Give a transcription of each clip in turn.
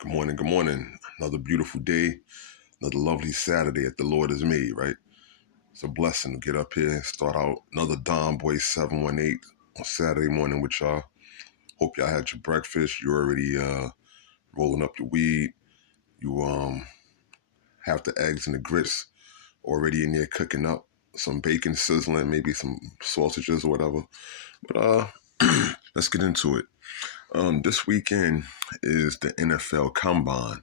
Good morning, good morning. Another beautiful day, another lovely Saturday that the Lord has made, right? It's a blessing to get up here and start out another Don Boy 718 on Saturday morning with y'all. Hope y'all had your breakfast. You already rolling up your weed. You have the eggs and the grits already in there cooking up. Some bacon sizzling, maybe some sausages or whatever. But let's get into it. This weekend is the NFL Combine,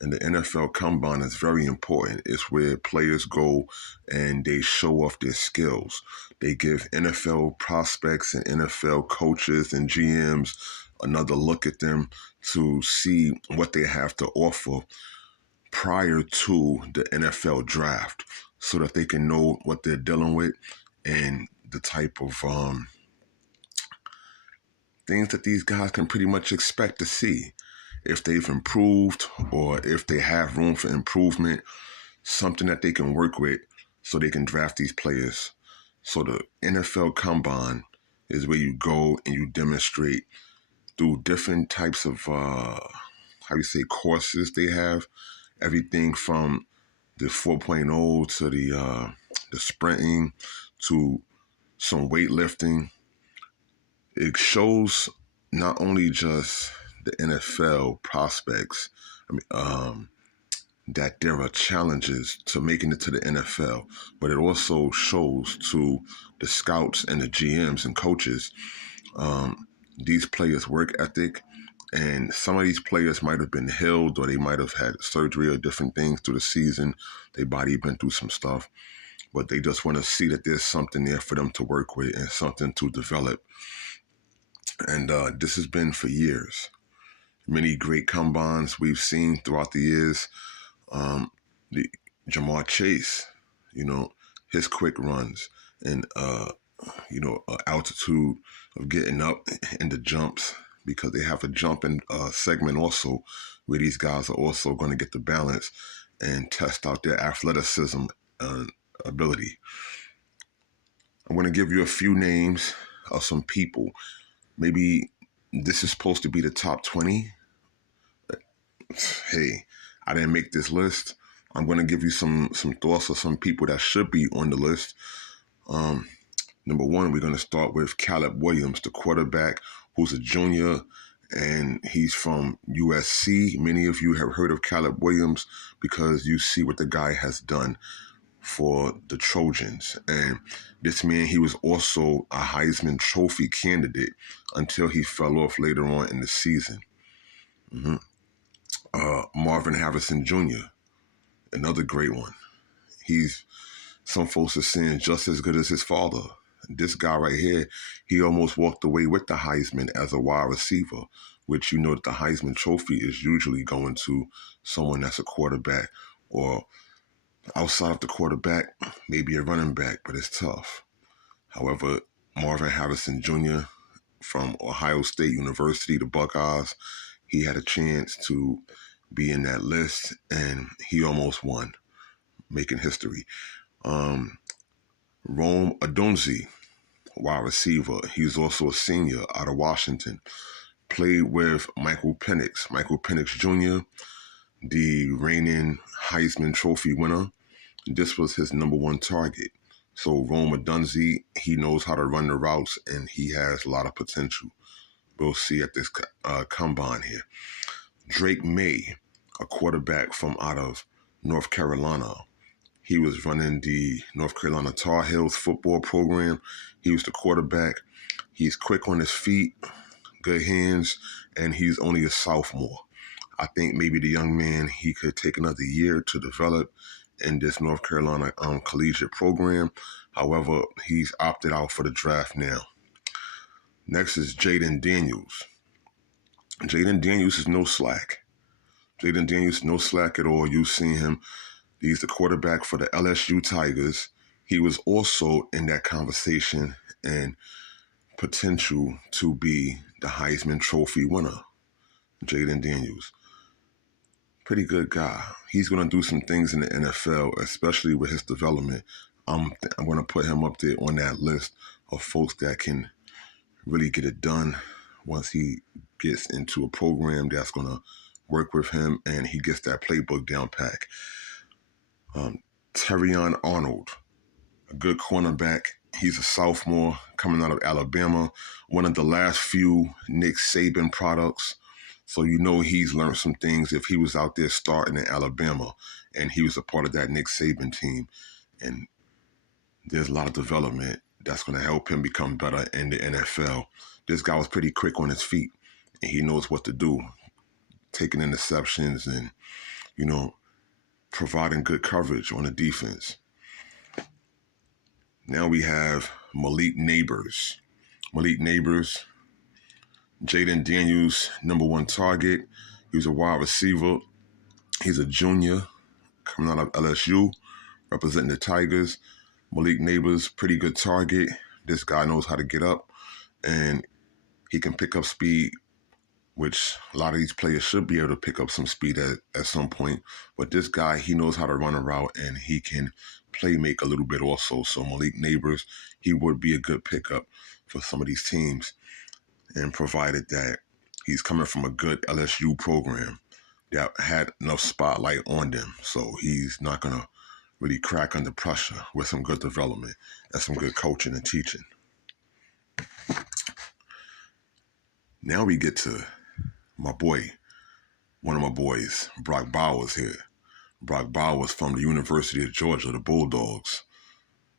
and the NFL Combine is very important. It's where players go and they show off their skills. They give NFL prospects and NFL coaches and GMs another look at them to see what they have to offer prior to the NFL draft so that they can know what they're dealing with and the type of things that these guys can pretty much expect to see. If they've improved or if they have room for improvement, something that they can work with so they can draft these players. So the NFL Combine is where you go and you demonstrate through different types of, courses they have. Everything from the 4.0 to the sprinting to some weightlifting. It shows not only just the NFL prospects, that there are challenges to making it to the NFL, but it also shows to the scouts and the GMs and coaches these players' work ethic. And some of these players might have been healed or they might have had surgery or different things through the season. Their body been through some stuff, but they just want to see that there's something there for them to work with and something to develop. And this has been for years. Many great combines we've seen throughout the years. The Jamar Chase, his quick runs and altitude of getting up in the jumps, because they have a jumping segment also where these guys are also going to get the balance and test out their athleticism ability. I'm going to give you a few names of some people. Maybe this is supposed to be the top 20. Hey, I didn't make this list. I'm going to give you some thoughts of some people that should be on the list. Number one, we're going to start with Caleb Williams, the quarterback, who's a junior, and he's from USC. Many of you have heard of Caleb Williams because you see what the guy has done for the Trojans. And this man, he was also a Heisman Trophy candidate until he fell off later on in the season. Marvin Harrison Jr., another great one. Some folks are saying just as good as his father. This guy right here, he almost walked away with the Heisman as a wide receiver, which you know that the Heisman Trophy is usually going to someone that's a quarterback, or outside of the quarterback, maybe a running back, but it's tough. However, Marvin Harrison Jr. from Ohio State University, the Buckeyes, he had a chance to be in that list, and he almost won, making history. Rome Odunze, wide receiver. He's also a senior out of Washington. Played with Michael Penix. Michael Penix Jr., the reigning Heisman Trophy winner. This was his number one target. So Rome Odunze, he knows how to run the routes, and he has a lot of potential. We'll see at this combine here. Drake May, a quarterback from out of North Carolina. He was running the North Carolina Tar Heels football program. He was the quarterback. He's quick on his feet, good hands, and he's only a sophomore. I think maybe the young man, he could take another year to develop in this North Carolina collegiate program. However, he's opted out for the draft now. Next is Jaden Daniels. Jaden Daniels is no slack. Jaden Daniels, no slack at all. You've seen him. He's the quarterback for the LSU Tigers. He was also in that conversation and potential to be the Heisman Trophy winner. Jaden Daniels. Pretty good guy. He's going to do some things in the NFL, especially with his development. I'm going to put him up there on that list of folks that can really get it done once he gets into a program that's going to work with him, and he gets that playbook down pack. Terrion Arnold, a good cornerback. He's a sophomore coming out of Alabama, one of the last few Nick Saban products. So you know he's learned some things if he was out there starting in Alabama and he was a part of that Nick Saban team. And there's a lot of development that's going to help him become better in the NFL. This guy was pretty quick on his feet, and he knows what to do, taking interceptions and, providing good coverage on the defense. Now we have Malik Neighbors. Malik Neighbors, Jaden Daniels' number one target. He was a wide receiver. He's a junior coming out of LSU, representing the Tigers. Malik Neighbors, pretty good target. This guy knows how to get up, and he can pick up speed, which a lot of these players should be able to pick up some speed at some point. But this guy, he knows how to run a route, and he can play make a little bit also. So Malik Neighbors, he would be a good pickup for some of these teams, and provided that he's coming from a good LSU program that had enough spotlight on them. So he's not going to really crack under pressure with some good development and some good coaching and teaching. Now we get to my boy, one of my boys, Brock Bowers here. Brock Bowers from the University of Georgia, the Bulldogs.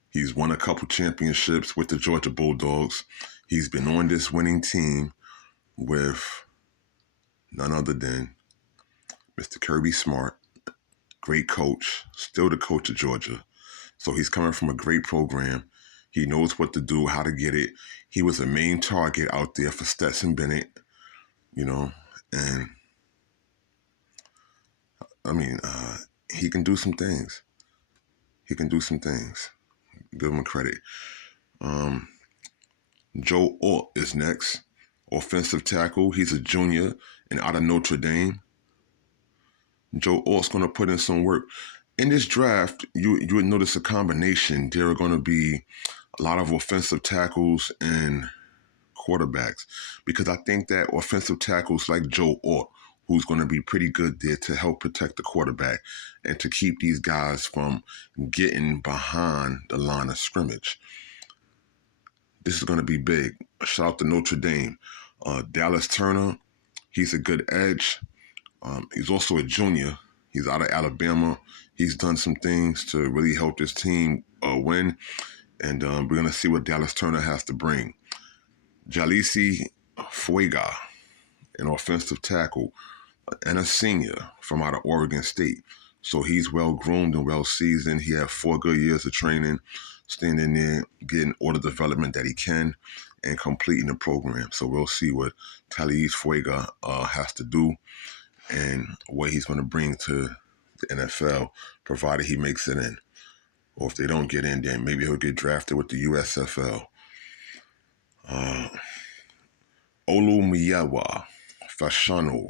He's won a couple championships with the Georgia Bulldogs. He's been on this winning team with none other than Mr. Kirby Smart, great coach, still the coach of Georgia. So he's coming from a great program. He knows what to do, how to get it. He was a main target out there for Stetson Bennett, and he can do some things. Give him credit. Joe Alt is next. Offensive tackle. He's a junior and out of Notre Dame. Joe Alt's going to put in some work. In this draft, you would notice a combination. There are going to be a lot of offensive tackles and quarterbacks, because I think that offensive tackles like Joe Alt, who's going to be pretty good there to help protect the quarterback and to keep these guys from getting behind the line of scrimmage. This is going to be big. Shout out to Notre Dame. Dallas Turner, he's a good edge. He's also a junior. He's out of Alabama. He's done some things to really help this team win. And we're going to see what Dallas Turner has to bring. Jalisi Fuega, an offensive tackle, and a senior from out of Oregon State. So he's well-groomed and well-seasoned. He had 4 good years of training, standing there, getting all the development that he can, and completing the program. So we'll see what Jalisi Fuega has to do and what he's going to bring to the NFL, provided he makes it in. Or if they don't get in, then maybe he'll get drafted with the USFL. Olumiyawa Fashanu,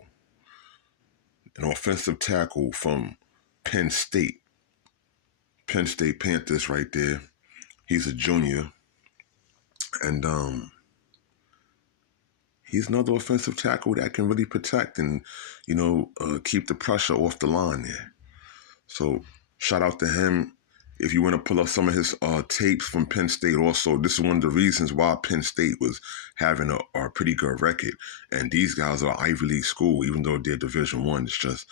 an offensive tackle from Penn State. Penn State Panthers right there. He's a junior. And he's another offensive tackle that can really protect and, keep the pressure off the line there. So shout out to him. If you want to pull up some of his tapes from Penn State also, this is one of the reasons why Penn State was having a pretty good record. And these guys are Ivy League school, even though they're Division I. It's just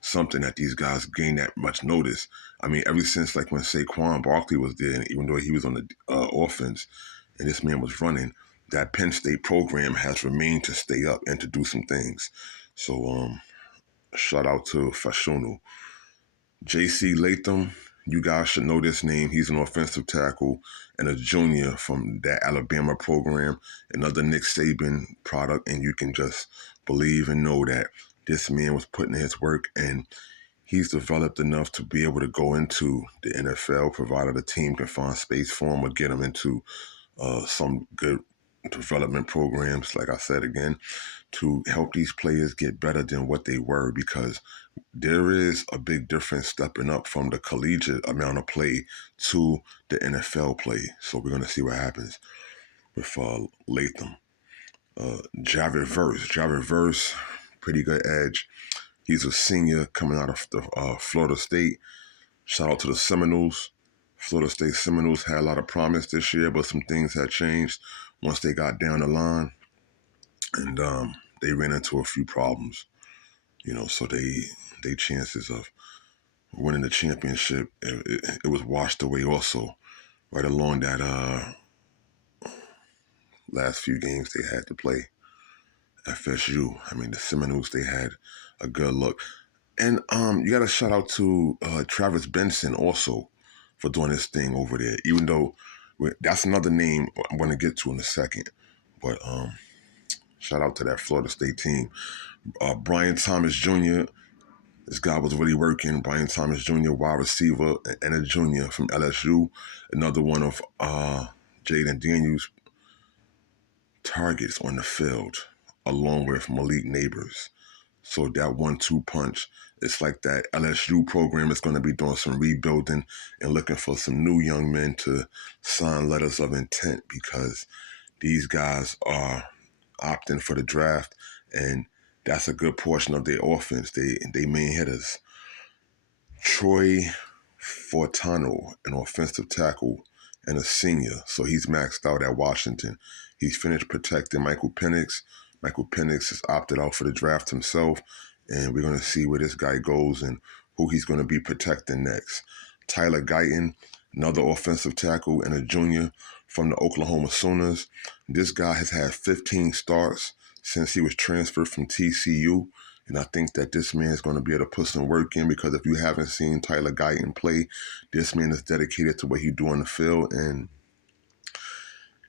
something that these guys gain that much notice. I mean, ever since like when Saquon Barkley was there, and even though he was on the offense and this man was running, that Penn State program has remained to stay up and to do some things. So shout out to Fashunu. J.C. Latham, you guys should know this name. He's an offensive tackle and a junior from that Alabama program, another Nick Saban product, and you can just believe and know that this man was putting in his work, and he's developed enough to be able to go into the NFL, provided the team can find space for him or get him into some good development programs, like I said again, to help these players get better than what they were, because there is a big difference stepping up from the collegiate amount of play to the NFL play. So we're going to see what happens with Latham. Jared Verse, pretty good edge. He's a senior coming out of the, Florida State. Shout out to the Seminoles. Florida State Seminoles had a lot of promise this year, but some things had changed once they got down the line, and they ran into a few problems. So they chances of winning the championship, it was washed away also right along that last few games they had to play. FSU. I mean, the Seminoles, they had a good look. And you got to shout out to Travis Benson also for doing this thing over there, even though that's another name I'm going to get to in a second. But shout out to that Florida State team. Brian Thomas Jr., this guy was really working. Brian Thomas Jr., wide receiver, and a junior from LSU. Another one of Jaden Daniels' targets on the field, along with Malik Neighbors. So that 1-2 punch, it's like that LSU program is going to be doing some rebuilding and looking for some new young men to sign letters of intent, because these guys are opting for the draft, and that's a good portion of their offense. They main hitters. Troy Fortano, an offensive tackle and a senior, so he's maxed out at Washington. He's finished protecting Michael Penix. Michael Penix has opted out for the draft himself, and we're going to see where this guy goes and who he's going to be protecting next. Tyler Guyton, another offensive tackle and a junior from the Oklahoma Sooners. This guy has had 15 starts since he was transferred from TCU. And I think that this man is going to be able to put some work in, because if you haven't seen Tyler Guyton play, this man is dedicated to what he do on the field, and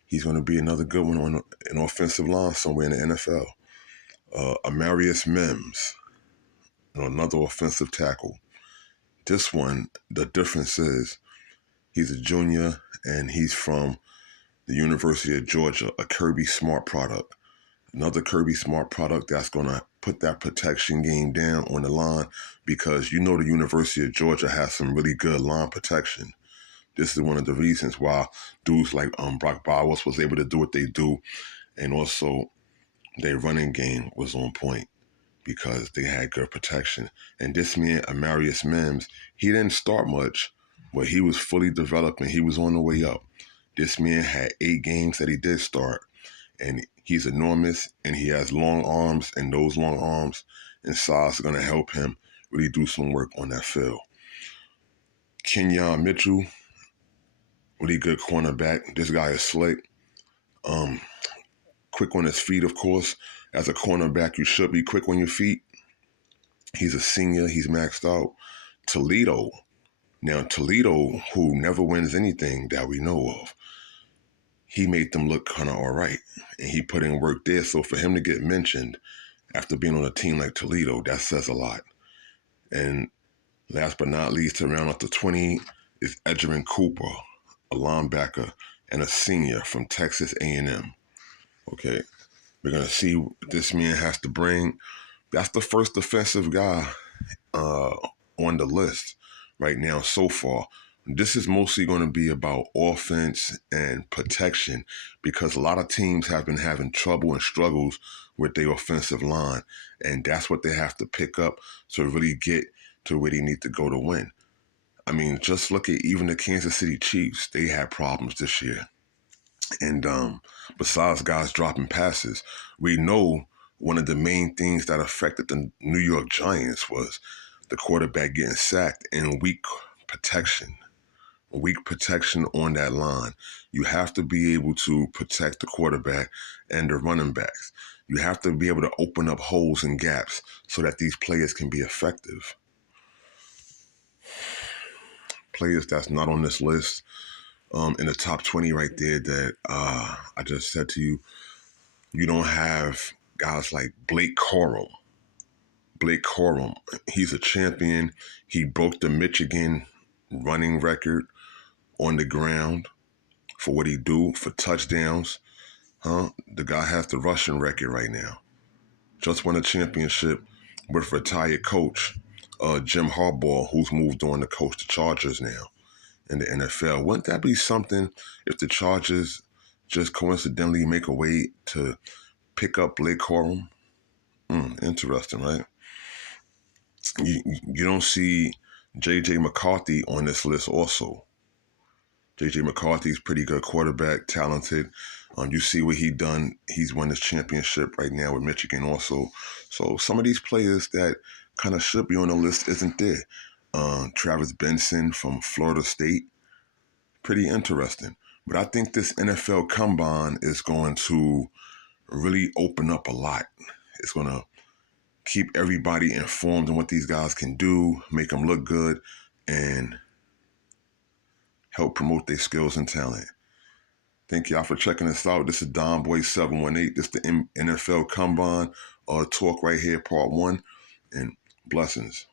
he's going to be another good one on an offensive line somewhere in the NFL. Amarius Mims, another offensive tackle. This one, the difference is he's a junior and he's from the University of Georgia, a Kirby Smart product. Another Kirby Smart product that's going to put that protection game down on the line, because the University of Georgia has some really good line protection. This is one of the reasons why dudes like Brock Bowers was able to do what they do, and also their running game was on point because they had good protection. And this man, Amarius Mims, he didn't start much, but he was fully developed and he was on the way up. This man had 8 games that he did start, and he's enormous, and he has long arms, and those long arms and size are going to help him really do some work on that field. Kenyon Mitchell, really good cornerback. This guy is slick. Quick on his feet, of course. As a cornerback, you should be quick on your feet. He's a senior. He's maxed out. Toledo. Now, Toledo, who never wins anything that we know of, he made them look kind of all right, and he put in work there. So for him to get mentioned after being on a team like Toledo, that says a lot. And last but not least, to round out the 20 is Edgerrin Cooper, a linebacker and a senior from Texas A&M. Okay, we're going to see what this man has to bring. That's the first defensive guy on the list right now so far. This is mostly going to be about offense and protection, because a lot of teams have been having trouble and struggles with their offensive line, and that's what they have to pick up to really get to where they need to go to win. I mean, just look at even the Kansas City Chiefs. They had problems this year. And besides guys dropping passes, we know one of the main things that affected the New York Giants was the quarterback getting sacked and weak protection. Weak protection on that line. You have to be able to protect the quarterback and the running backs. You have to be able to open up holes and gaps so that these players can be effective. Players that's not on this list, in the top 20 right there that I just said to you, you don't have guys like Blake Corum. Blake Corum, he's a champion. He broke the Michigan running record on the ground for what he do for touchdowns. The guy has the rushing record right now. Just won a championship with retired coach Jim Harbaugh, who's moved on to coach the Chargers now in the NFL. Wouldn't that be something if the Chargers just coincidentally make a way to pick up Blake Corum? Interesting, right? You don't see J.J. McCarthy on this list also. J.J. McCarthy's pretty good quarterback, talented. You see what he done. He's won this championship right now with Michigan also. So some of these players that kind of should be on the list isn't there. Travis Benson from Florida State, pretty interesting. But I think this NFL Combine is going to really open up a lot. It's going to keep everybody informed on what these guys can do, make them look good, and help promote their skills and talent. Thank y'all for checking us out. This is Don Boy 718. This is the NFL Combine talk right here, part 1, and blessings.